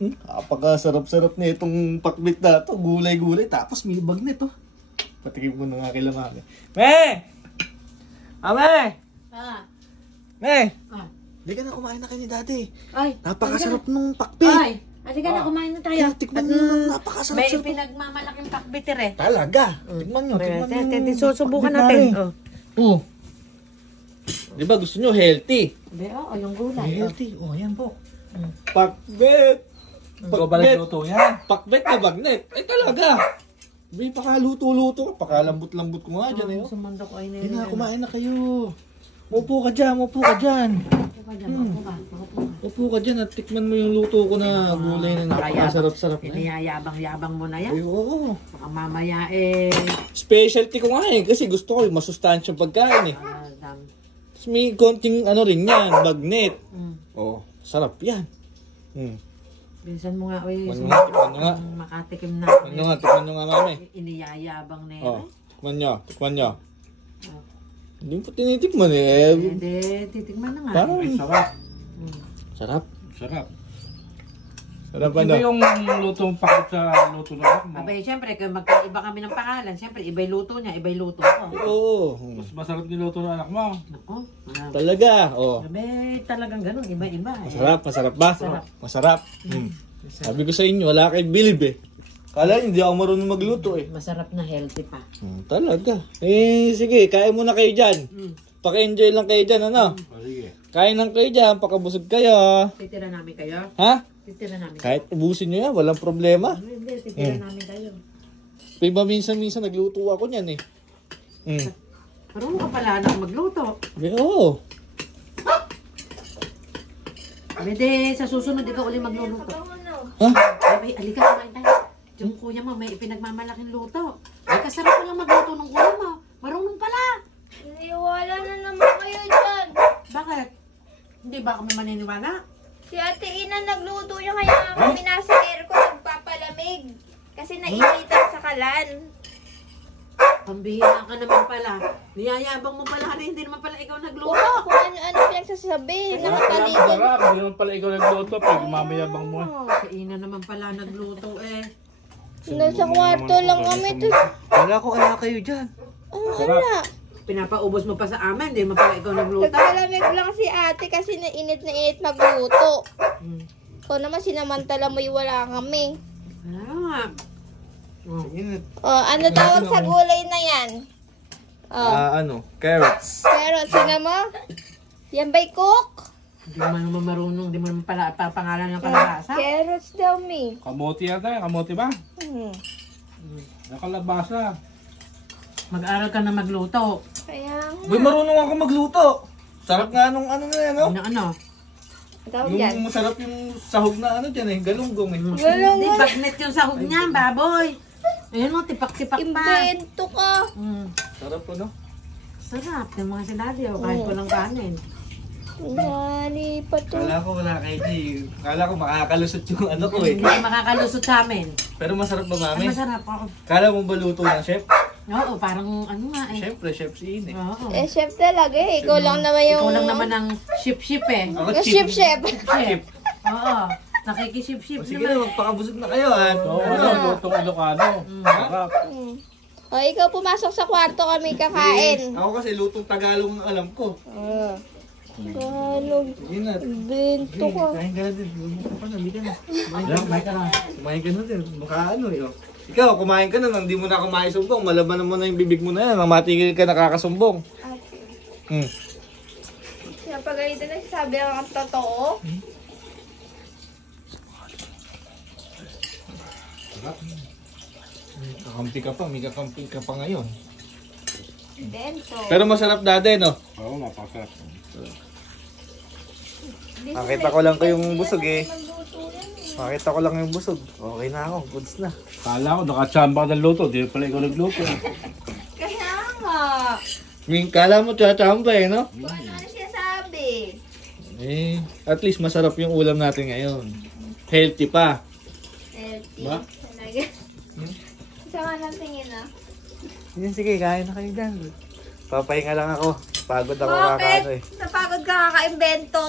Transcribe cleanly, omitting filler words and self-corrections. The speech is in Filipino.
Napakasarap-sarap na itong pakbit na ito. Gulay-gulay. Tapos may bagnet, oh. Patikim ko na nga kila mami. Me! Ame! Ah. Me! Ah. Hindi ka na kumain na kayo ni daddy. Ay. Napakasarap nung pakbit. Ay. Halika na, kumain na tayo. Tikman nyo nung napakasarap-sarap. May pinagmamalaking pakbitir eh. Talaga. Tikman nyo, tikman nyo. Susubukan natin. Oh. Di ba gusto nyo healthy? Oo, yung gulay. Healthy. Oh, yan po. Pakbet. Pakbet. Pakbet na bagnet. Ay talaga. May pakaluto-luto. Pakalambot-lambot ko nga dyan. Sumandok ay Hindi na, kumain na kayo. Upo ka dyan, upo ka dyan. Upo ka dyan at tikman mo yung luto ko na gulay na napakasarap-sarap na. Iniyayabang-yabang mo na yan. Ay, oo. Baka mamaya eh. Specialty ko nga eh. Kasi gusto ko yung masustansyang pagkain eh. Tapos may konting ano rin yan, bagnet. Oh, sarap yan. Bilisan mo nga, uy. Tikman nyo nga. Makatikim na. Tikman nyo nga, mami. Iniyayabang na yan. Oh, tikman nyo. Hindi ko tinitikman eh. Hindi, titikman na nga. Parang sarap. Sarap. Sarap. Sarap Iba yung lutong pakit sa luto ng anak mo. Abay, siyempre, kung magkaiba kami ng pangalan, siyempre, iba'y luto niya, iba'y luto ko. Oo. Mas masarap yung luto ng anak mo. Ako, Talaga. Oh. abay, talagang ganun, iba-iba. Masarap, masarap ba? Masarap. Masarap. Sabi ko sa inyo, wala kayo bilib eh. Kala nyo, hindi ako marunong magluto eh. Masarap na healthy pa. Talaga. Eh, sige, kain muna kayo dyan. Paki-enjoy lang kayo dyan, ano? Sige. Kain lang kayo dyan, pakabusog kayo. Titira namin kayo? Ha? Titira namin kayo? Kahit ubusin nyo yan, walang problema. Hindi, titira namin kayo. Diba minsan-minsan nagluto ako niyan eh. Marunong ka pala na magluto. Oo. Pwede, sa susunod, ikaw ulit magluluto. Ha? Abay, alika, kumain tayo. Yung kuya mo, may pinagmamalaking luto. Ay, kasarap ko lang magluto ng kuya mo. Marunong pala. Naniwala na naman kayo dyan. Bakit? Hindi ba kami maniniwala? Si Ate Ina nagluto niya kaya kami nasa aircon nagpapalamig. Kasi nainitan sa kalan. Pambihira ka naman pala. Niyayabang mo pala rin, hindi naman pala ikaw nagluto. Oo, kung ano-ano pinagsasabi. Nakapaligid. Sarap. Hindi naman pala ikaw nagluto. Pag mamayabang mo. Kaina naman pala nagluto eh. Nasa kwarto lang kami to. Wala ko ala kayo dyan. Wala. Pinapaubos mo pa sa amin, hindi naman pala ikaw nagluto. Nagpalamig lang si ate kasi nainit na init magluto. Ikaw naman sinamantala mo wala kami. Ah, Oh, ano tawag sa gulay na yan? Oh. Carrots. Pero sino mo? Yan ba'y cook? hindi mo naman marunong, hindi mo naman pala papangalan ng palabasa. Carrots daw me. Kamote yata. Kamote ba? Nakalabasa. Mag-aral ka na magluto. Kaya nga. Uy, marunong ako magluto. Sarap nga nung ano na yan, no? Ano? Tawag yan. Yung masarap yung sahog na ano dyan eh, galunggong eh. Hindi, bagnet yung sahog niya, baboy. Ayun mo, tipak-tipak pa. Imbento ka. Sarap po, no? Sarap, yung mga sinabi, kahit ko lang kanin. Nani pa to. Kala ko wala kayo di. Kala ko makakalusot yung ano ko eh. Hindi makakalusot sa amin. Pero masarap ba, Ay, mami? masarap ako. Kala mo ba luto ng chef? Oo, parang ano nga eh. Siyempre, chef si Ine. Oo. Eh, chef talaga eh. Ikaw lang naman yung... Ikaw lang naman ang ship-ship eh. Ako Yung chef. Ship. Oo. Nakikiship-ship Sige naman. na, magpakabusog na kayo ha. Oo, lutong Ilocano. Sarap. O, ikaw pumasok sa kwarto kami kakain. Ako kasi lutong Tagalog ang alam ko. Tagalog. Sige na. Bento ka. Kain ka na din. Lumuto ka na, hindi ka na. Kumain ka na. Kumain ka na din. Baka ano eh. Oh. Ikaw, kumain ka na nang di mo na kumain sumbong. Malaban mo na yung bibig mo na yan. Nang matigil ka nakakasumbong. Napagalitan na sabi ang totoo. Kakampi ka pa. May kakampi ka pa ngayon. Bento. Pero masarap dati, no? Oo, mapasarap. Nakita ko lang kayong busog eh. Nakita ko lang yung busog. Okay na ako. Goods na. Kala ko, nakachamba ng luto. Di pala ikaw nagluto. Kaya nga. Kala mo tsachamba eh, no? Kung ano siya sabi. Eh, at least masarap yung ulam natin ngayon. Healthy pa. Healthy. Ba? Talaga. Sama ng tingin ah. Yan, sige, kain na kayo dyan. Papahinga lang ako. Pagod ako Bakit? kakaano eh. Napagod ka kakaimbento?